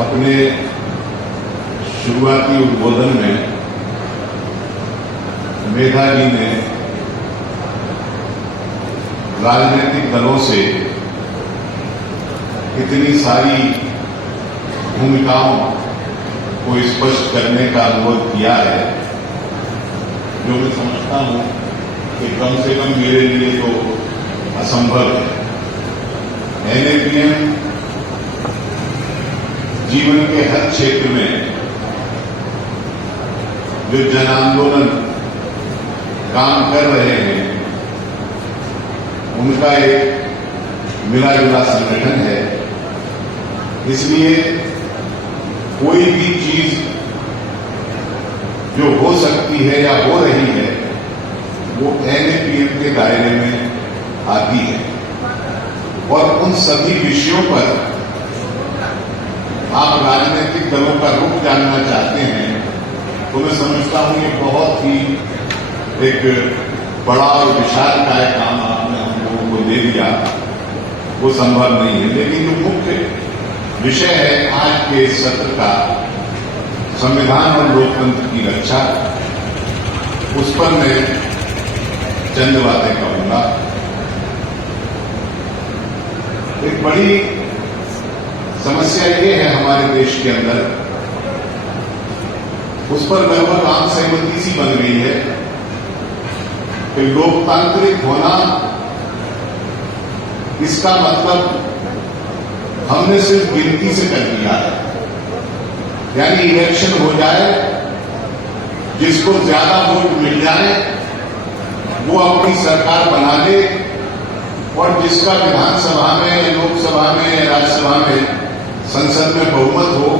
अपने शुरुआती उद्बोधन में मेधा जी ने राजनीतिक दलों से इतनी सारी भूमिकाओं को स्पष्ट करने का अनुरोध किया है, जो मैं समझता हूं कि कम से कम मेरे लिए तो असंभव है। एनएपीएम जीवन के हर क्षेत्र में जो जन आंदोलन काम कर रहे हैं, उनका एक मिला जुला संगठन है। इसलिए कोई भी चीज जो हो सकती है या हो रही है, वो एनएपीएम के दायरे में आती है। और उन सभी विषयों पर आप राजनीतिक दलों का रुख जानना चाहते हैं, तो मैं समझता हूं ये बहुत ही एक बड़ा और विशालकाय काम आपने हम लोगों को दे दिया, वो संभव नहीं है। लेकिन जो मुख्य विषय है आज के सत्र का, संविधान और लोकतंत्र की रक्षा, उस पर मैं चंद बातें कहूंगा। एक बड़ी समस्या ये है हमारे देश के अंदर, उस पर लगभग आम सहमति सी बन गई है कि लोकतांत्रिक होना, इसका मतलब हमने सिर्फ गिनती से कर दिया है। यानी इलेक्शन हो जाए, जिसको ज्यादा वोट मिल जाए वो अपनी सरकार बना दे, और जिसका विधानसभा में या लोकसभा में या राज्यसभा में संसद में बहुमत हो,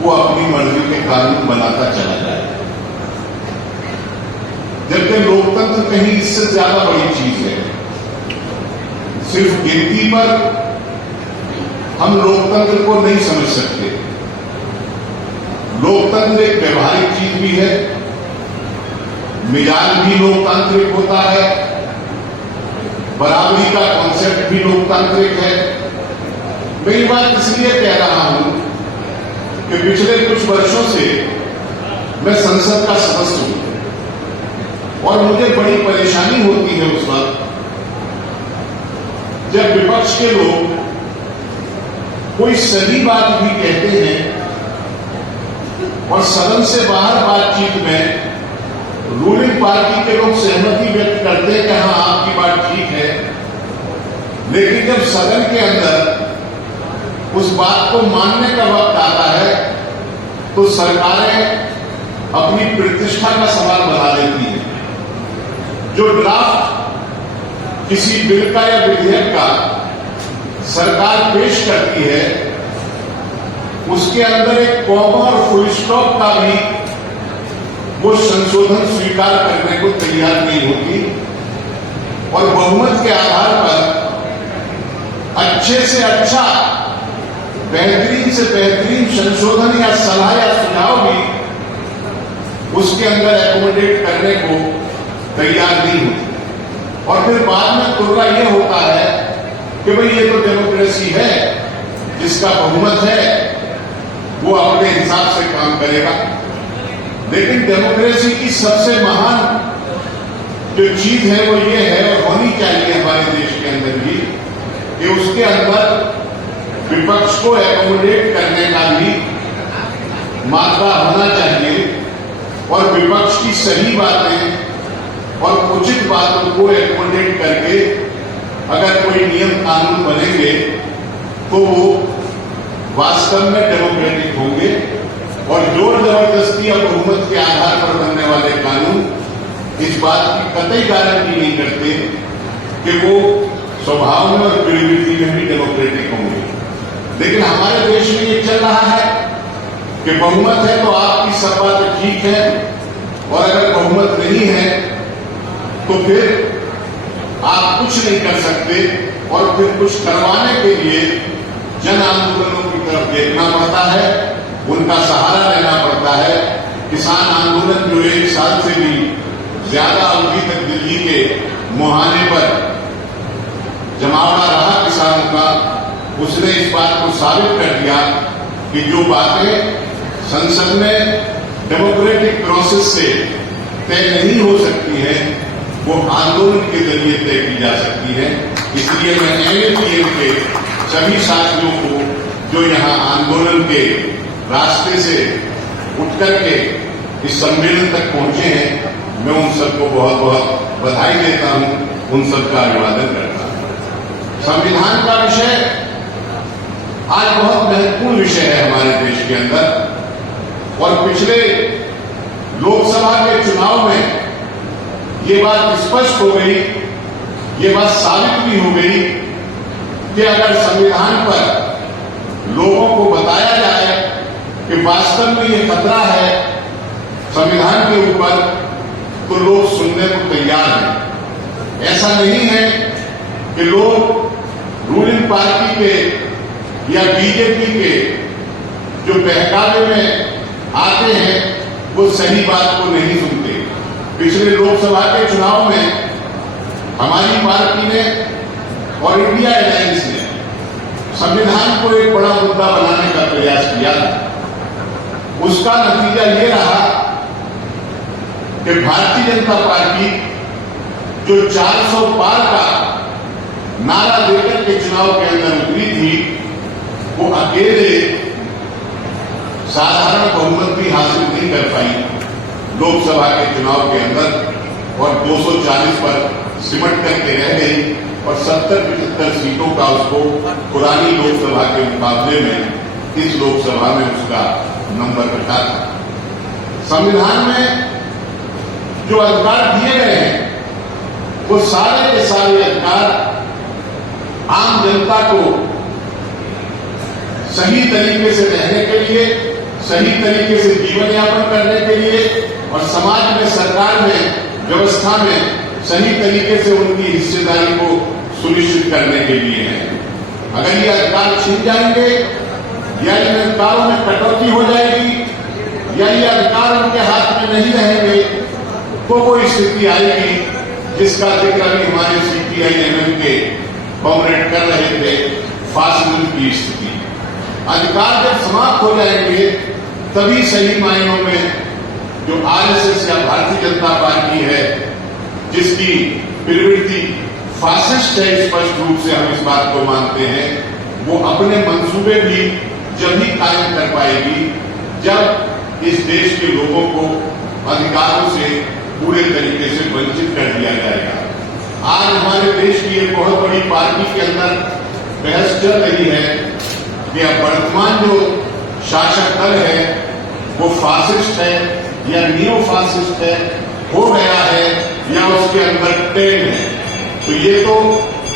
वो अपनी मर्जी के कानून बनाता चला जाए। जबकि लोकतंत्र कहीं इससे ज्यादा बड़ी चीज है। सिर्फ गिनती पर हम लोकतंत्र को नहीं समझ सकते। लोकतंत्र एक व्यवहारिक चीज भी है, मिजाज भी लोकतांत्रिक होता है, बराबरी का कॉन्सेप्ट भी लोकतांत्रिक है। मैं ये बात इसलिए कह रहा हूं कि पिछले कुछ वर्षों से मैं संसद का सदस्य हूं, और मुझे बड़ी परेशानी होती है उस वक्त जब विपक्ष के लोग कोई सही बात भी कहते हैं और सदन से बाहर बातचीत में रूलिंग पार्टी के लोग सहमति व्यक्त करते हैं कि हाँ आपकी बात ठीक है, लेकिन जब सदन के अंदर उस बात को मानने का वक्त आता है तो सरकारें अपनी प्रतिष्ठा का सवाल बना देती है। जो ड्राफ्ट किसी बिल का या विधेयक का सरकार पेश करती है, उसके अंदर एक कॉमा और फुल स्टॉप का भी वो संशोधन स्वीकार करने को तैयार नहीं होती, और बहुमत के आधार पर अच्छे से अच्छा, बेहतरीन से बेहतरीन संशोधन या सलाह या सुझाव भी उसके अंदर एकोमोडेट करने को तैयार नहीं होती। और फिर बाद में तुर्रा यह होता है कि भाई ये तो डेमोक्रेसी है, जिसका बहुमत है वो अपने हिसाब से काम करेगा। लेकिन डेमोक्रेसी की सबसे महान जो चीज है वो ये है, और होनी चाहिए हमारे देश के अंदर भी, कि उसके अंदर विपक्ष को एकोमोडेट करने का भी मात्रा होना चाहिए, और विपक्ष की सही बातें और उचित बातों को एकोमोडेट करके अगर कोई नियम कानून बनेंगे तो वो वास्तव में डेमोक्रेटिक होंगे। और जोर जबरदस्ती और बहुमत के आधार पर बनने वाले कानून इस बात की कतई गारंटी नहीं करते कि वो स्वभाव में और प्रवृत्ति में भी डेमोक्रेटिक होंगे। लेकिन हमारे देश में ये चल रहा है कि बहुमत है तो आपकी सब बातें ठीक है, और अगर बहुमत नहीं है तो फिर आप कुछ नहीं कर सकते, और फिर कुछ करवाने के लिए जन आंदोलनों की तरफ देखना पड़ता है, उनका सहारा लेना पड़ता है। किसान आंदोलन जो 1 साल से भी ज्यादा अवधि तक दिल्ली के मुहाने पर जमावड़ा रहा किसानों का, उसने इस बात को साबित कर दिया कि जो बातें संसद में डेमोक्रेटिक प्रोसेस से तय नहीं हो सकती है वो आंदोलन के जरिए तय की जा सकती है। इसलिए मैं एमएपीएम के सभी साथियों को जो यहाँ आंदोलन के रास्ते से उठ करके इस सम्मेलन तक पहुंचे हैं, मैं उन सबको बहुत बहुत बधाई देता हूं, उन सबका अभिवादन करता हूं। संविधान का विषय आज बहुत महत्वपूर्ण विषय है हमारे देश के अंदर और पिछले लोकसभा के चुनाव में ये बात स्पष्ट हो गई, ये बात साबित भी हो गई कि अगर संविधान पर लोगों को बताया जाए कि वास्तव में ये खतरा है संविधान के ऊपर, तो लोग सुनने को तैयार हैं। ऐसा नहीं है कि लोग रूलिंग पार्टी के या बीजेपी के जो बहकावे में आते हैं वो सही बात को नहीं सुनते। पिछले लोकसभा के चुनाव में हमारी पार्टी ने और इंडिया अलायंस ने संविधान को एक बड़ा मुद्दा बनाने का प्रयास किया। उसका नतीजा ये रहा कि भारतीय जनता पार्टी जो 400 पार का नारा देकर के चुनाव के अंदर उतरी थी, वो अकेले साधारण बहुमत भी हासिल नहीं कर पाई लोकसभा के चुनाव के अंदर और 240 पर सिमट करके रह गई और 70-75 सीटों का उसको पुरानी लोकसभा के मुकाबले में इस लोकसभा में उसका नंबर घटा था। संविधान में जो अधिकार दिए गए हैं वो सारे के सारे अधिकार आम जनता को सही तरीके से रहने के लिए, सही तरीके से जीवन यापन करने के लिए और समाज में, सरकार में, व्यवस्था में सही तरीके से उनकी हिस्सेदारी को सुनिश्चित करने के लिए है। अगर ये अधिकार छिन जाएंगे या इन अधिकारों में कटौती हो जाएगी या ये अधिकार उनके हाथ में नहीं रहेंगे तो वो स्थिति आएगी जिसका जिक्र अभी हमारे सीपीआई-एमएल के कॉमरेड कर रहे थे, फासिज्म की स्थिति। अधिकार जब समाप्त हो जाएंगे तभी सही मायनों में जो आरएसएस या भारतीय जनता पार्टी है जिसकी प्रवृत्ति फासिस्ट है, स्पष्ट रूप से हम इस बात को मानते हैं, वो अपने मंसूबे भी जब ही कायम कर पाएगी जब इस देश के लोगों को अधिकारों से पूरे तरीके से वंचित कर दिया जाएगा। आज हमारे देश की एक बहुत बड़ी पार्टी के अंदर बहस चल रही है कि अब वर्तमान जो शासक दल है वो फासिस्ट है या नियो फासिस्ट है, हो गया है या उसके अंदर टेन है। तो ये तो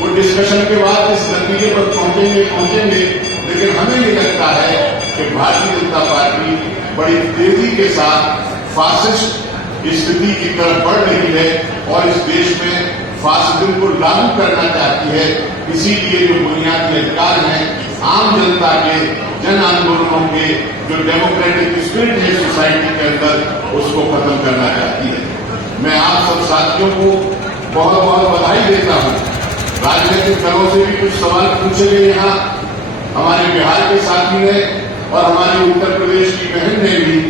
वो डिस्कशन के बाद इस नतीजे पर पहुंचेंगे, लेकिन हमें ये लगता है कि भारतीय जनता पार्टी बड़ी तेजी के साथ फासिस्ट स्थिति की तरफ बढ़ रही है और इस देश में फासिज्म को लागू करना चाहती है। इसीलिए जो बुनियादी अधिकार हैं आम जनता के, जन आंदोलनों के, जो डेमोक्रेटिक स्पिरिट है सोसाइटी के अंदर, उसको खत्म करना चाहती है। मैं आप सब साथियों को बहुत बहुत बधाई देता हूँ। राजनीतिक दलों से भी कुछ सवाल पूछे गए यहाँ, हमारे बिहार के साथी ने और हमारे उत्तर प्रदेश की बहन ने भी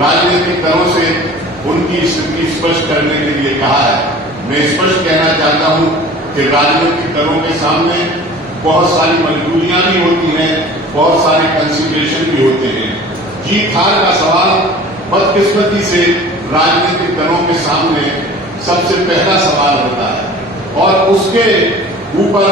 राजनीतिक दलों से उनकी स्थिति स्पष्ट करने के लिए कहा है। मैं स्पष्ट कहना चाहता हूं कि राजनीतिक दलों के सामने बहुत सारी मजबूरियां भी होती हैं, बहुत सारे कंसिडरेशन भी होते हैं। जीत हार का सवाल बदकिस्मती से राजनीतिक दलों के सामने सबसे पहला सवाल होता है और उसके ऊपर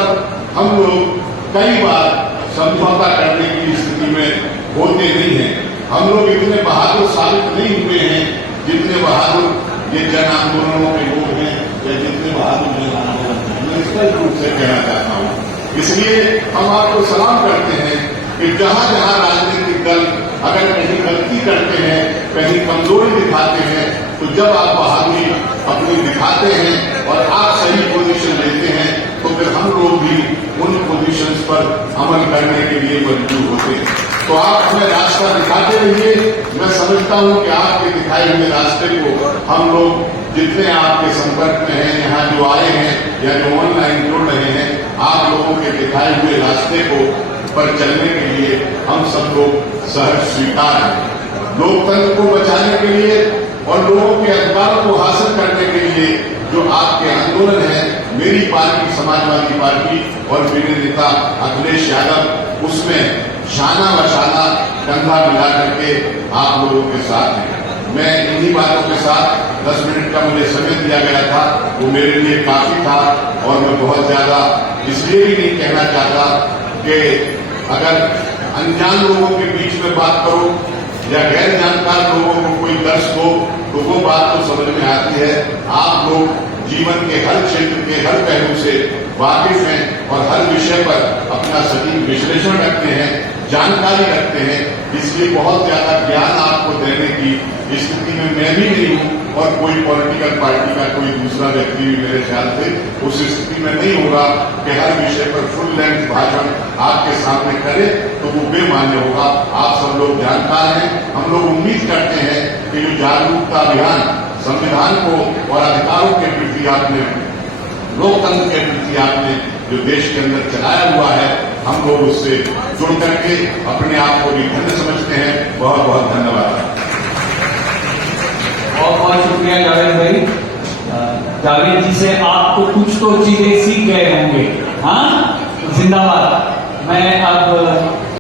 हम लोग कई बार समझौता करने की स्थिति में होते नहीं हैं। हम लोग इतने बहादुर साबित नहीं हुए हैं जितने बहादुर ये जन आंदोलनों के लोग हैं या जितने बहादुर जन आंदोलन हैं। मैं स्पष्ट रूप से कहना चाहता हूँ। इसलिए हम आपको सलाम करते हैं कि जहां जहां राजनीतिक दल अगर कहीं गलती करते हैं, कहीं कमजोरी दिखाते हैं, तो जब आप बहादुरी अपनी दिखाते हैं और आप सही पोजीशन लेते हैं तो फिर हम लोग भी उन पोजीशंस पर अमल करने के लिए मजबूर होते हैं। तो आप हमें रास्ता दिखाते रहिए। मैं समझता हूं कि आपके दिखाए हुए रास्ते को हम लोग जितने आपके संपर्क में हैं, यहाँ जो आए हैं या जो ऑनलाइन जुड़ रहे हैं, आप लोगों के दिखाए हुए रास्ते को पर चलने के लिए हम सब लोग सहज स्वीकार हैं। लोकतंत्र को बचाने के लिए और लोगों के अधिकारों को हासिल करने के लिए जो आपके आंदोलन है, मेरी पार्टी समाजवादी पार्टी और मेरे नेता अखिलेश यादव उसमें शाना बशाना कंधा मिला करके आप लोगों के साथ हैं। मैं इन्हीं बातों के साथ 10 मिनट का मुझे समय दिया गया था, वो मेरे लिए काफी था और मैं बहुत ज्यादा इसलिए भी नहीं कहना चाहता कि अगर अनजान लोगों के बीच में बात करो या गैर जानकार लोगों को कोई दर्श हो तो वो बात तो समझ में आती है। आप लोग जीवन के हर क्षेत्र के हर पहलू से वाकिफ हैं और हर विषय पर अपना सटीक विश्लेषण रखते हैं, जानकारी रखते हैं, इसलिए बहुत ज्यादा ज्ञान आपको देने की स्थिति में मैं भी नहीं हूं और कोई पॉलिटिकल पार्टी का कोई दूसरा व्यक्ति भी मेरे ख्याल से उस स्थिति में नहीं होगा कि हर विषय पर फुल लेंथ भाषण आपके सामने करे तो वो बेमान्य होगा। आप सब लोग जानकार हैं। हम लोग उम्मीद करते हैं कि जो जागरूकता अभियान संविधान को और अधिकारों के प्रति आपने, लोकतंत्र के प्रति आपने जो देश के अंदर चलाया हुआ है, हम लोग उससे जुड़ करके अपने आप को भी धन्य समझते हैं। बहुत बहुत धन्यवाद। बहुत बहुत शुक्रिया जावेद भाई। जावेद जी से आपको कुछ तो चीजें सीख गए होंगे। हाँ, जिंदाबाद। मैं अब